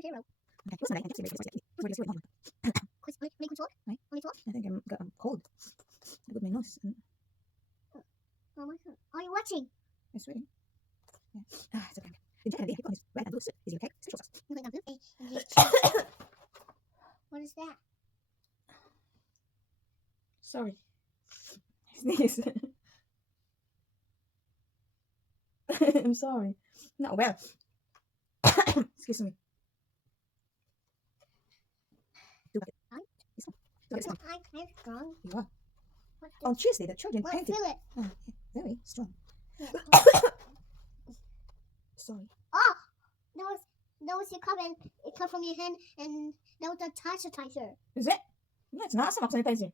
superhero. Okay, what's my name? I think When you talk? Right. When you talk? I'm got cold. I got my nose. Oh my god. Are you watching? It's sweating. Yeah. It's okay. The jacket I put on is red and blue. Is it okay? Special sauce. You think I'm blue? What is that? Sorry. Sneeze. I'm sorry. Not well. Excuse me. I'm kind of strong. You are. What On Tuesday, the children Well, painted. feel it. Oh, yeah, very strong. Yeah. Sorry. Oh, that was your cup and it come from your hand and that was a sanitizer. Is it? Yeah, it's not some sanitizer.